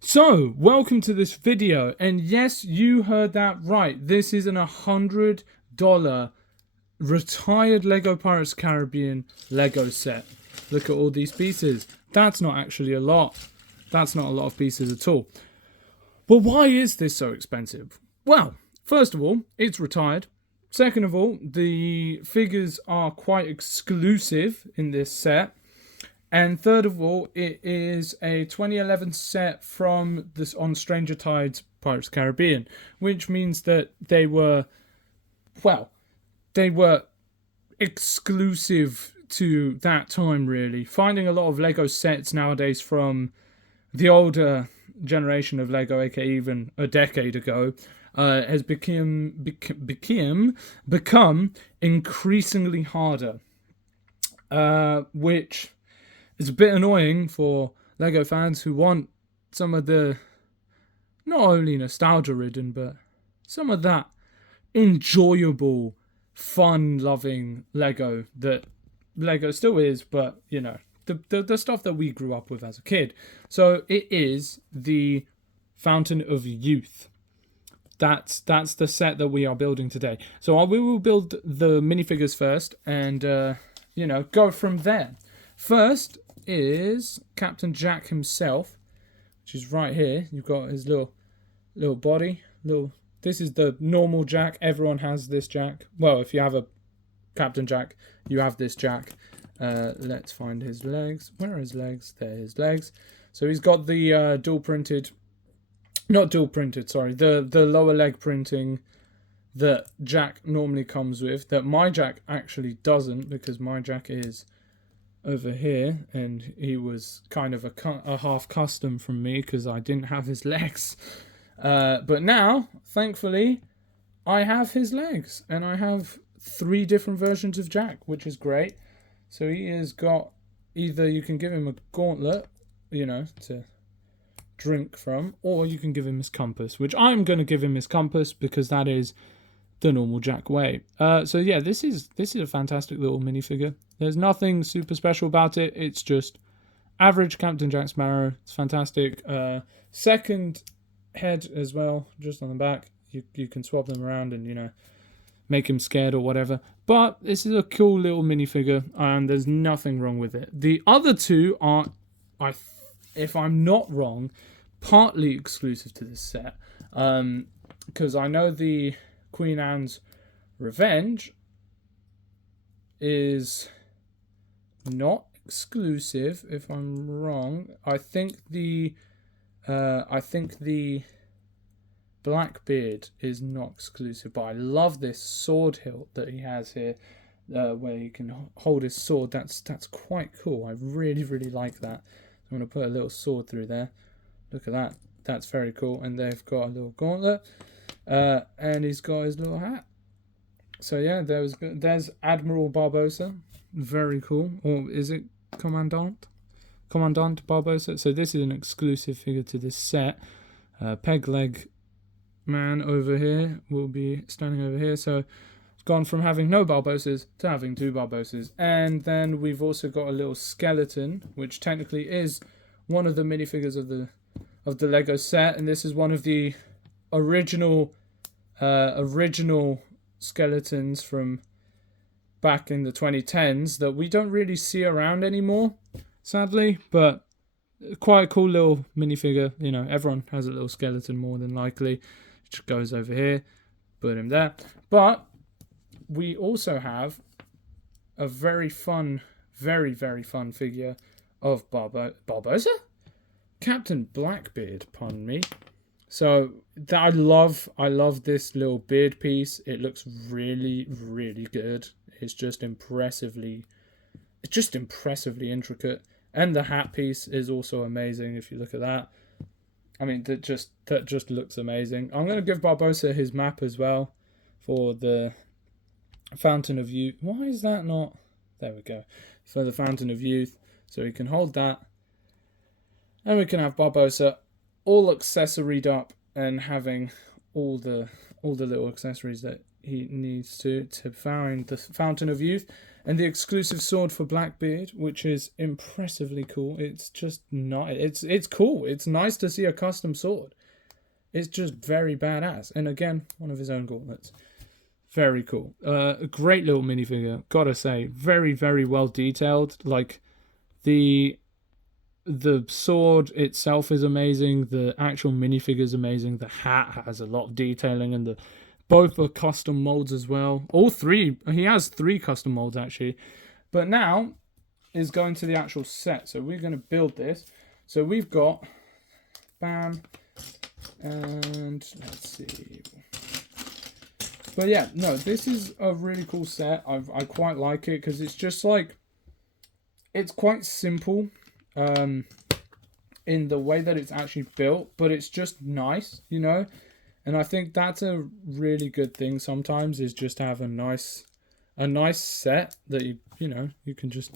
So, welcome to this video, and yes, you heard that right. This is an $100 retired Lego Pirates Caribbean Lego set. Look at all these pieces. That's not actually a lot. That's not a lot of pieces at all. But why is this so expensive? Well, first of all, it's retired. Second of all, the figures are quite exclusive in this set. And third of all, it is a 2011 set from this on Stranger Tides Pirates Caribbean, which means that they were exclusive to that time, really. Finding a lot of Lego sets nowadays from the older generation of Lego, aka even a decade ago, has become increasingly harder, which is a bit annoying for Lego fans who want some of the not only nostalgia-ridden, but some of that enjoyable, fun-loving Lego that Lego still is, but you know, the stuff that we grew up with as a kid. So it is the Fountain of Youth. That's the set that we are building today. So we will build the minifigures first, and go from there. First is Captain Jack himself, which is right here. You've got his little body. This is the normal Jack. Everyone has this Jack. Well, if you have a Captain Jack, you have this Jack. Let's find his legs. Where are his legs? There are his legs. So he's got the the lower leg printing that Jack normally comes with, that my Jack actually doesn't, because my Jack is over here, and he was kind of a half custom from me because I didn't have his legs. But now, thankfully, I have his legs, and I have 3 different versions of Jack, which is great. So he has got, either you can give him a gauntlet, to drink from, or you can give him his compass, which I'm going to give him his compass because that is the normal Jack way. So yeah, this is a fantastic little minifigure. There's nothing super special about it. It's just average Captain Jack Sparrow. It's fantastic. Second head as well, just on the back. You can swap them around and make him scared or whatever. But this is a cool little minifigure, and there's nothing wrong with it. The other two are, if I'm not wrong, partly exclusive to this set, because I know the Queen Anne's Revenge is not exclusive, if I'm wrong. I think the Blackbeard is not exclusive, but I love this sword hilt that he has here, where he can hold his sword. That's quite cool. I really like that. I'm going to put a little sword through there. Look at that. That's very cool. And they've got a little gauntlet. And he's got his little hat. So yeah, there's Admiral Barbosa. Very cool. Or is it Commandant Barbosa? So this is an exclusive figure to this set. Peg leg man over here will be standing over here. So it's gone from having no Barbosas to having 2 Barbosas. And then we've also got a little skeleton, which technically is one of the minifigures of the Lego set, and this is one of the original skeletons from back in the 2010s that we don't really see around anymore, sadly, but quite a cool little minifigure. Everyone has a little skeleton more than likely. Just goes over here, put him there. But we also have a very fun figure of Barbosa? Captain Blackbeard, pardon me. So I love this little beard piece. It looks really good. It's just impressively intricate. And the hat piece is also amazing. If you look at that, I mean, that just looks amazing. I'm going to give Barbosa his map as well for the Fountain of Youth. Why is that not? There we go. For the Fountain of Youth, so he can hold that, and we can have Barbosa all accessoried up and having all the little accessories that he needs to find the Fountain of Youth. And the exclusive sword for Blackbeard, which is impressively cool. It's just not. It's cool. It's nice to see a custom sword. It's just very badass. And again, one of his own gauntlets. Very cool. A great little minifigure. Gotta say, very, very well detailed. Like the sword itself is amazing. The actual minifigure is amazing. The hat has a lot of detailing, and both are custom molds as well. All three. He has 3 custom molds actually. But now is going to the actual set. So we're going to build this. So we've got, bam, and let's see. But yeah, no, this is a really cool set. I quite like it because it's just like, it's quite simple in the way that it's actually built, but it's just nice, you know. And I think that's a really good thing sometimes, is just to have a nice set that you can just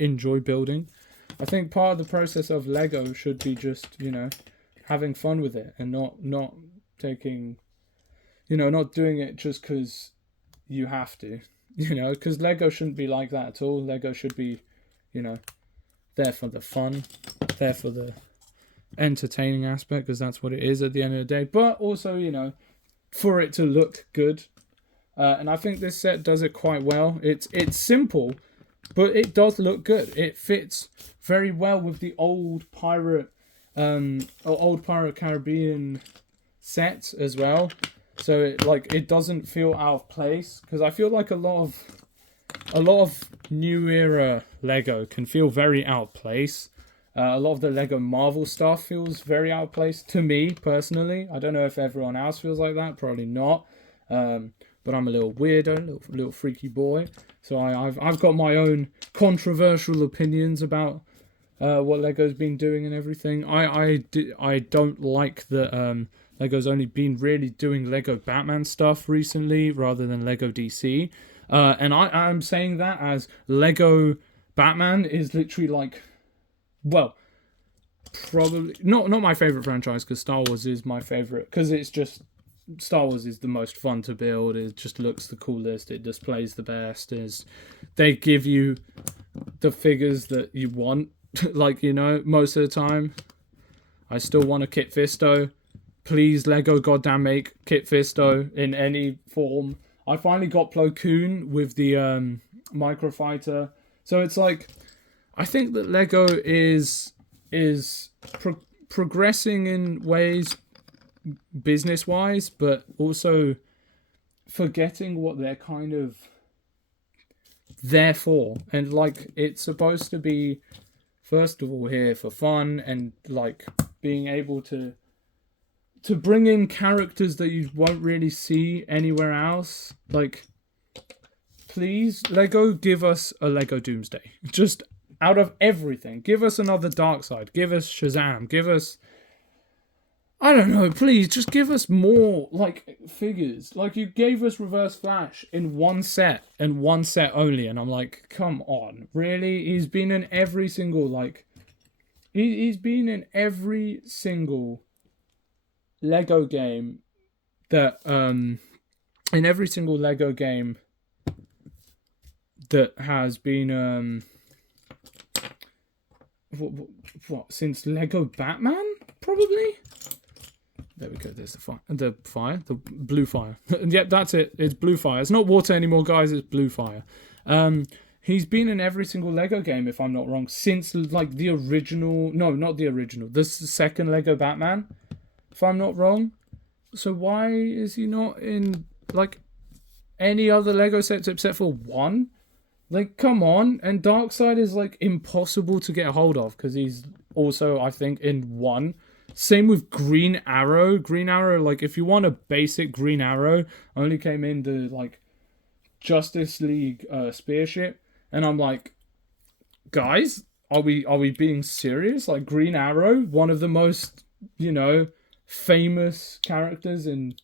enjoy building. I think part of the process of Lego should be just, having fun with it, and not taking, not doing it just because you have to, because Lego shouldn't be like that at all. Lego should be, there for the fun, there for the entertaining aspect, because that's what it is at the end of the day, but also for it to look good, and I think this set does it quite well. It's simple, but it does look good. It fits very well with the old Pirate Caribbean set as well, so it doesn't feel out of place, because I feel like a lot of new era Lego can feel very out of place. A lot of the Lego Marvel stuff feels very out of place to me personally. I don't know if everyone else feels like that. Probably not. But I'm a little weirdo, little freaky boy. So I've got my own controversial opinions about what Lego's been doing and everything. I don't like that Lego's only been really doing Lego Batman stuff recently rather than Lego DC. And I'm saying that as Lego Batman is literally like, well, probably not my favorite franchise, because Star Wars is my favorite, because it's just, Star Wars is the most fun to build. It just looks the coolest. It displays the best. They give you the figures that you want, most of the time. I still want a Kit Fisto. Please, Lego, goddamn, make Kit Fisto in any form. I finally got Plo Koon with the Microfighter. So it's like, I think that Lego is progressing in ways business-wise, but also forgetting what they're kind of there for. And it's supposed to be, first of all, here for fun, and being able to bring in characters that you won't really see anywhere else. Please, Lego, give us a Lego Doomsday. Just out of everything, give us another Darkseid, give us Shazam, give us, I don't know, please just give us more figures. You gave us Reverse Flash in one set and one set only, and I'm like, come on, really? He's been in every single he's been in every single Lego game that in every single Lego game that has been what since Lego Batman, probably. There we go. There's the blue fire. Yep, that's it. It's blue fire. It's not water anymore, guys. It's blue fire. He's been in every single Lego game, if I'm not wrong, since the original. No, not the original. The second Lego Batman, if I'm not wrong. So why is he not in any other Lego sets except for one? Come on. And Darkseid is impossible to get a hold of, because he's also, I think, in one. Same with Green Arrow. Green Arrow, if you want a basic Green Arrow, only came in the Justice League Spearship, and I'm like, guys, are we being serious? Green Arrow, one of the most famous characters in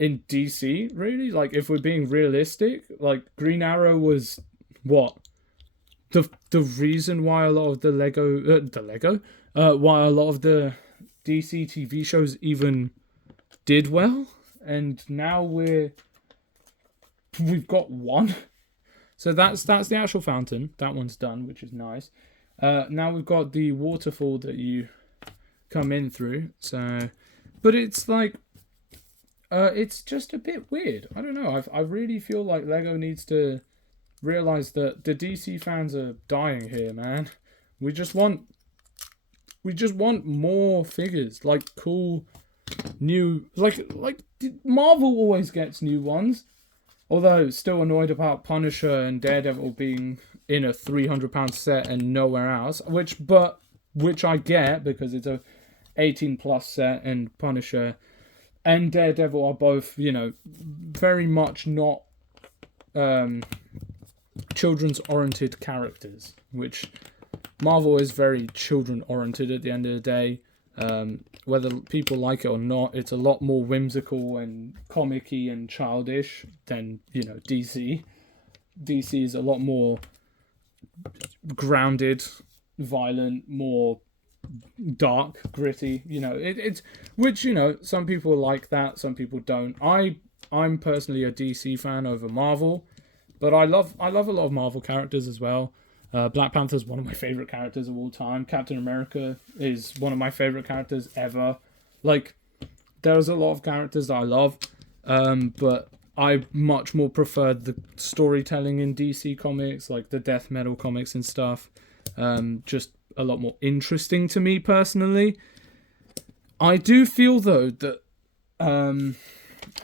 DC, really? If we're being realistic, Green Arrow was what? The reason why a lot of why a lot of the DC TV shows even did well, and now we've got one. So that's the actual fountain. That one's done, which is nice. Now we've got the waterfall that you come in through. So, but it's like, it's just a bit weird. I don't know. I really feel like Lego needs to realize that the DC fans are dying here, man. We just want more figures, like cool, new, like Marvel always gets new ones. Although still annoyed about Punisher and Daredevil being in a £300 set and nowhere else, which I get because it's a 18+ set, and Punisher and Daredevil are both, you know, very much not children's oriented characters, which Marvel is very children oriented at the end of the day. Whether people like it or not, it's a lot more whimsical and comic-y and childish than, you know, DC. DC is a lot more grounded, violent, more dark, gritty. You know, it's which, you know, some people like that, some people don't. I'm personally a DC fan over Marvel, but I love a lot of Marvel characters as well. Black Panther is one of my favorite characters of all time. Captain America is one of my favorite characters ever. Like, there's a lot of characters that I love, but I much more prefer the storytelling in DC comics, like the death metal comics and stuff. Just a lot more interesting to me personally. I do feel though that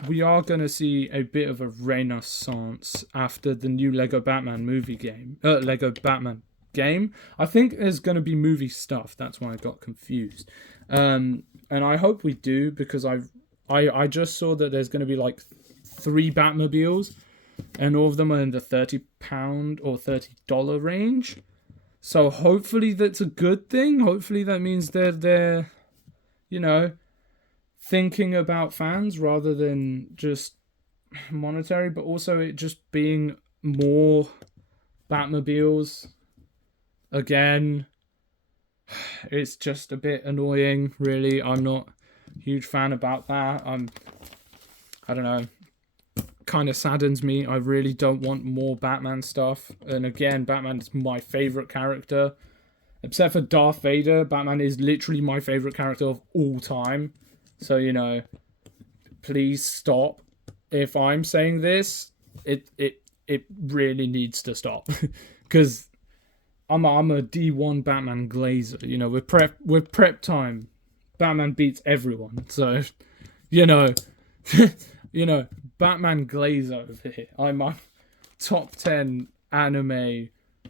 we are going to see a bit of a renaissance after the new Lego Batman movie game. Lego Batman game. I think there's going to be movie stuff. That's why I got confused. And I hope we do, because I just saw that there's going to be like 3 Batmobiles, and all of them are in the £30 or $30 range. So hopefully that's a good thing. Hopefully that means they're you know, thinking about fans rather than just monetary, but also it just being more Batmobiles. Again, it's just a bit annoying, really. I'm not a huge fan about that. I don't know. Kind of saddens me. I really don't want more Batman stuff. And again, Batman is my favorite character. Except for Darth Vader, Batman is literally my favorite character of all time. So, you know, please stop. If I'm saying this, it really needs to stop. Because I'm a D1 Batman glazer. You know, with prep time, Batman beats everyone. So, you know, Batman glazer over here. I'm a top 10 anime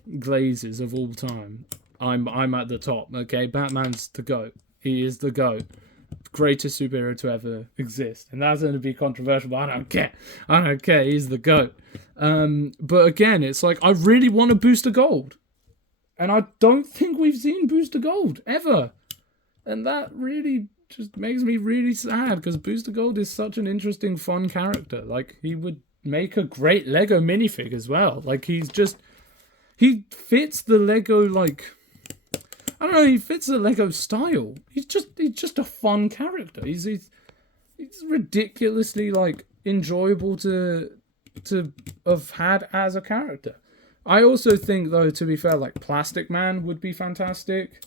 glazers of all time. I'm at the top. Okay, Batman's the GOAT. He is the GOAT. Greatest superhero to ever exist, and that's going to be controversial, but I don't care, he's the GOAT. But again, it's like, I really want a Booster Gold, and I don't think we've seen Booster Gold ever, and that really just makes me really sad, because Booster Gold is such an interesting, fun character. Like, he would make a great Lego minifig as well. Like, he fits the Lego, like, I don't know, he fits the Lego style. He's just a fun character. He's ridiculously, like, enjoyable to have had as a character. I also think, though, to be fair, like, Plastic Man would be fantastic,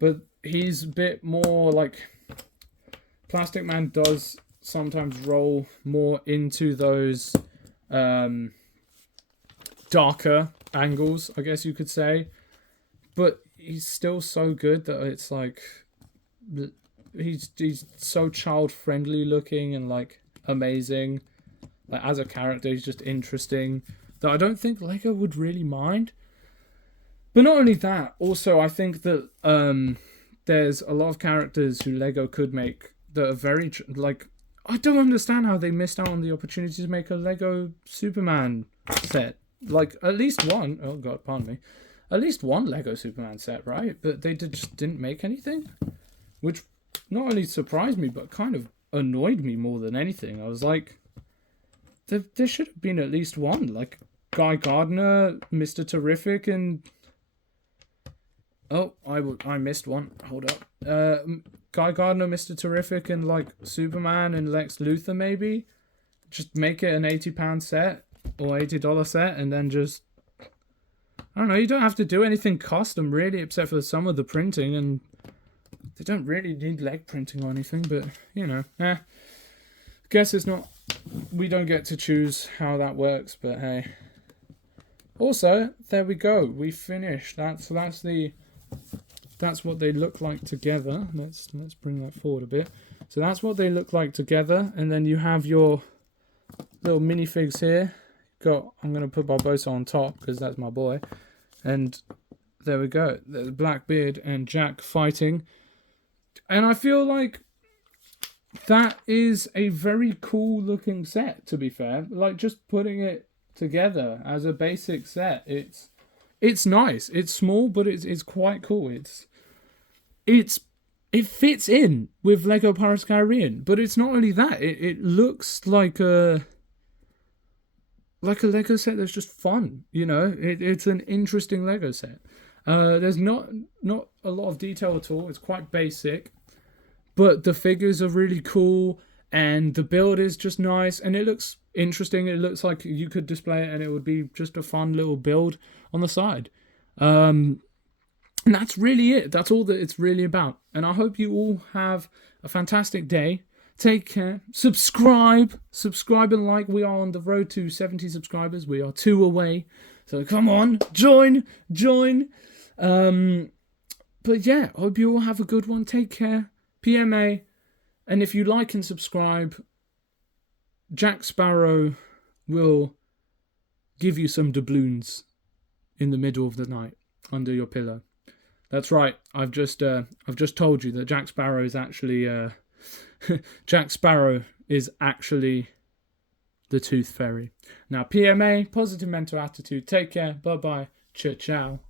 but he's a bit more, like, Plastic Man does sometimes roll more into those darker angles, I guess you could say. But he's still so good that it's like, he's so child friendly looking and like amazing. Like, as a character, he's just interesting, that I don't think Lego would really mind. But not only that, also I think that there's a lot of characters who Lego could make that are very like, I don't understand how they missed out on the opportunity to make a Lego Superman set. Like, at least one. Oh god, pardon me. At least one Lego Superman set, right? But they just didn't make anything, which not only surprised me, but kind of annoyed me more than anything. I was like, there should have been at least one. Like, Guy Gardner, Mr. Terrific, and... Oh, I missed one. Hold up. Guy Gardner, Mr. Terrific, and, like, Superman and Lex Luthor, maybe? Just make it an £80 set. or $80 set, and then just, I don't know, you don't have to do anything custom really, except for some of the printing, and they don't really need leg printing or anything, but, you know, guess it's not, we don't get to choose how that works, but hey. Also, there we go, we finished. That's what they look like together. Let's bring that forward a bit. So that's what they look like together, and then you have your little minifigs here. I'm gonna put Barbosa on top because that's my boy, and there we go. There's Blackbeard and Jack fighting, and I feel like that is a very cool looking set. To be fair, like just putting it together as a basic set, it's nice. It's small, but it's quite cool. It fits in with Lego Pirates of the Caribbean, but it's not only that. It looks like a Lego set that's just fun. You know, it's an interesting Lego set. There's not a lot of detail at all. It's quite basic, but the figures are really cool, and the build is just nice, and it looks interesting. It looks like you could display it, and it would be just a fun little build on the side. And that's really it. That's all that it's really about. And I hope you all have a fantastic day. Take care. Subscribe and like. We are on the road to 70 subscribers. We are 2 away. So come on, join. But yeah, hope you all have a good one. Take care. PMA. And if you like and subscribe, Jack Sparrow will give you some doubloons in the middle of the night under your pillow. That's right. I've just told you that Jack Sparrow is actually Jack Sparrow is actually the Tooth Fairy. Now, PMA, positive mental attitude. Take care. Bye bye. Ciao.